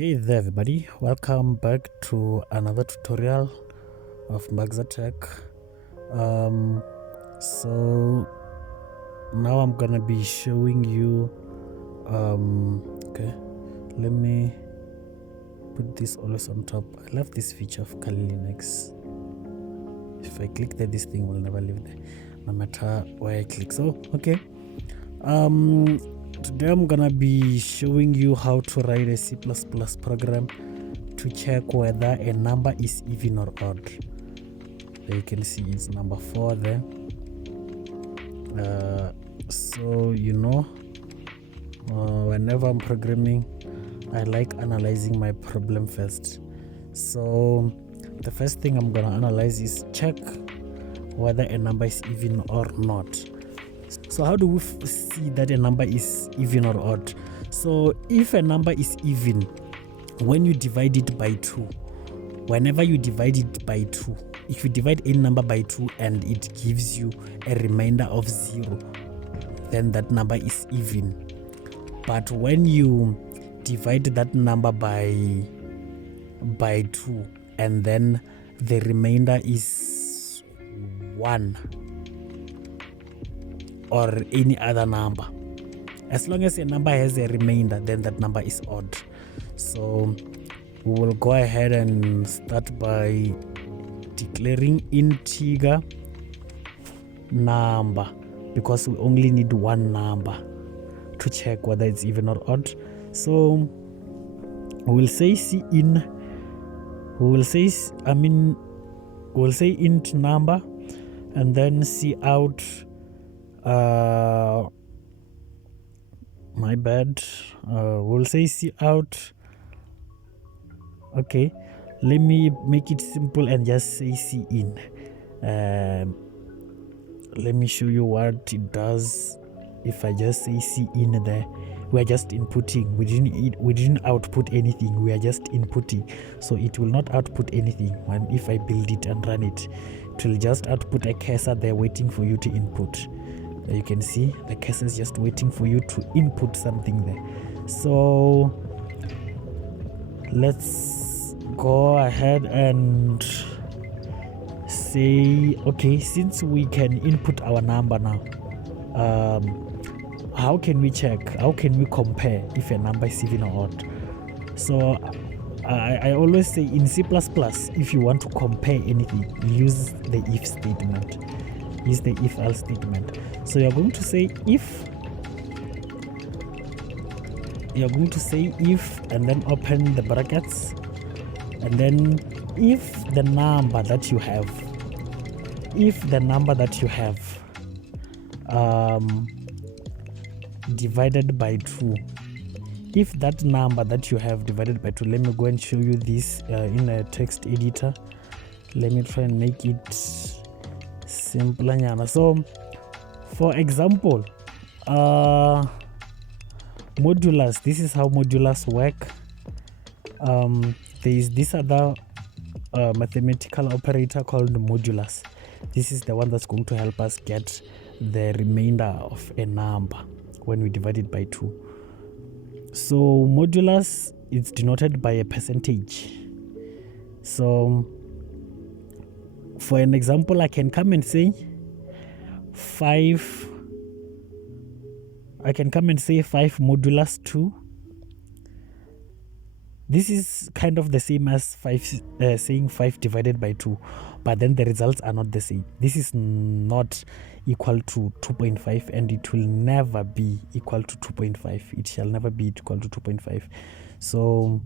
Hey there everybody, welcome back to another tutorial of Magzatech. So now I'm gonna be showing you okay, let me put this always on top. I love this feature of Kali Linux. If I click there, this thing will never leave there no matter where I click. So okay, today I'm gonna be showing you how to write a C++ program to check whether a number is even or odd. There you can see it's number 4 there. So whenever I'm programming, I like analyzing my problem first. So the first thing I'm gonna analyze is check whether a number is even or not. So how do we see that a number is even or odd? So if a number is even, when you divide it by 2, whenever you divide it by 2, if you divide any number by 2 and it gives you a remainder of 0, then that number is even. But when you divide that number by 2 and then the remainder is 1 or any other number, as long as a number has a remainder, then that number is odd. So we will go ahead and start by declaring integer number, because we only need one number to check whether it's even or odd. So we'll say we'll say int number, and then cout my bad, we'll say cout. Okay, let me make it simple and just say cin. Let me show you what it does. If I just say cin there, we are just inputting. We didn't output anything, we are just inputting, so it will not output anything. When if I build it and run it, it will just output a cursor there waiting for you to input. You can see the cursor is just waiting for you to input something there. So let's go ahead and say, okay, since we can input our number now, how can we check, how can we compare if a number is even or odd? So I always say in C++, if you want to compare anything, use the if statement. Use the if else statement. So you're going to say if, and then open the brackets, and then if the number that you have divided by 2, if that number that you have divided by 2, let me go and show you this in a text editor. Let me try and make it simpler. So for example, modulus, this is how modulus work. There is this other mathematical operator called modulus. This is the one that's going to help us get the remainder of a number when we divide it by 2. So modulus is denoted by a percentage. So for an example, I can come and say 5 modulus 2. This is kind of the same as saying 5 divided by 2, but then the results are not the same. This is not equal to 2.5, and it will never be equal to 2.5. It shall never be equal to 2.5. So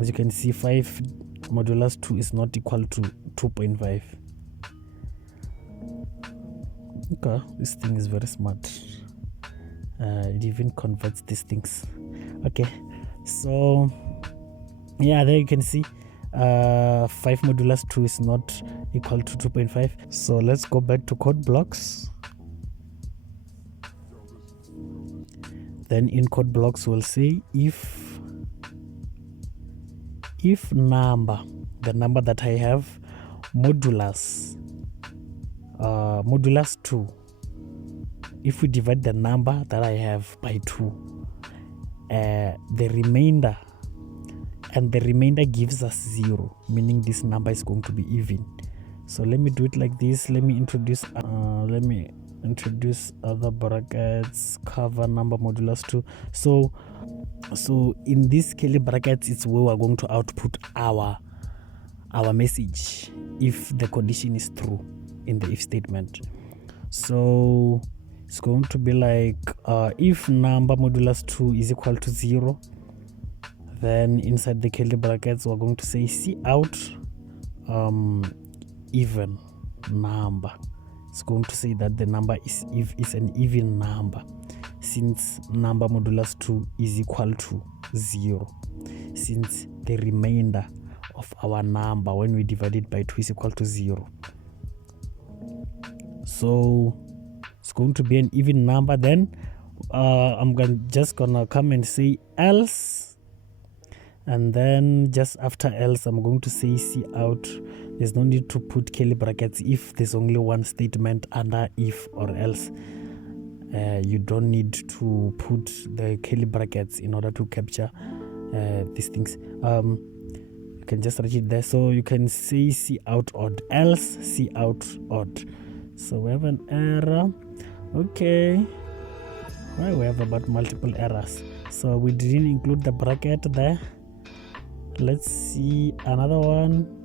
as you can see, 5 modulus 2 is not equal to 2.5. Okay, this thing is very smart. It even converts these things. Okay, so yeah, there you can see 5 modulus 2 is not equal to 2.5. So let's go back to code blocks. Then in code blocks we'll say if number, the number that I have, modulus 2, if we divide the number that I have by 2, the remainder and the remainder gives us 0, meaning this number is going to be even. So let me do it like this. Let me introduce other brackets, cover number modulus 2. So in these curly brackets, it's where we're going to output our message if the condition is true in the if statement. So it's going to be like if number modulus 2 is equal to 0, then inside the curly brackets we're going to say cout even number. It's going to say that the number is an even number, since number modulus 2 is equal to 0, since the remainder of our number when we divide it by 2 is equal to 0. So it's going to be an even number. Then I'm just gonna come and say else, and then just after else I'm going to say cout. There's no need to put curly brackets if there's only one statement under if or else. You don't need to put the curly brackets in order to capture these things. You can just write it there. So you can say cout odd, else cout odd. So we have an error. Okay, why we have about multiple errors. So we didn't include the bracket there. Let's see another one.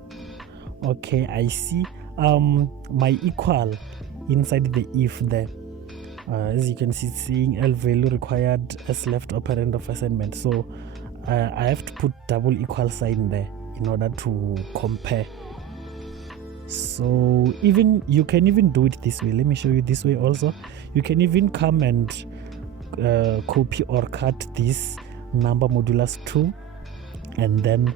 Okay, I see my equal inside the if there. As you can see, it's saying L value required as left operand of assignment. So I have to put double equal sign there in order to compare. So even you can even do it this way. Let me show you this way also. You can even come and copy or cut this number modulus 2 and then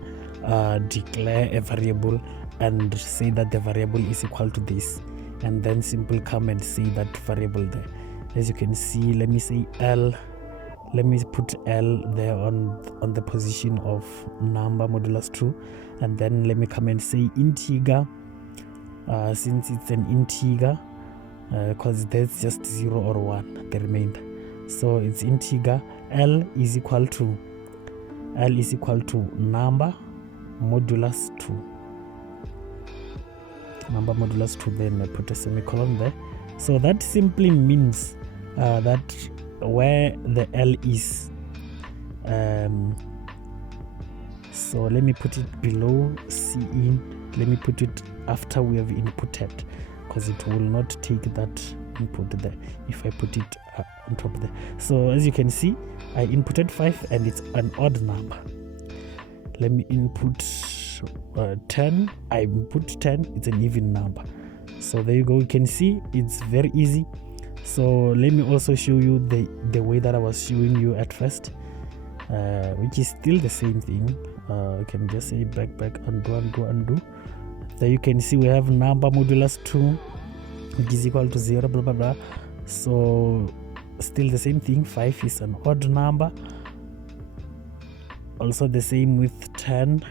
declare a variable and say that the variable is equal to this, and then simply come and say that variable there. As you can see, let me say L. Let me put L there on the position of number modulus 2, and then let me come and say integer, since it's an integer, because there's just 0 or 1, the remainder. So it's integer. L is equal to number modulus 2. Number modulus 2, then I put a semicolon there. So that simply means that where the L is, so let me put it below Cin. Let me put it after we have inputted, because it will not take that input there if I put it on top there. So as you can see, I inputted 5 and it's an odd number. Let me input 10. I put 10, it's an even number. So there you go. You can see it's very easy. So let me also show you the way that I was showing you at first, which is still the same thing. You can just say back, undo. There you can see we have number modulus 2, which is equal to 0, blah blah blah. So still the same thing. 5 is an odd number. Also the same with 10.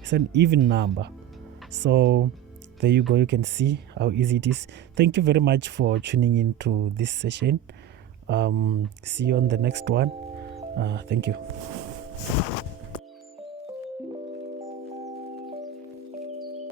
It's an even number. So there you go. You can see how easy it is. Thank you very much for tuning in to this session. See you on the next one. Thank you.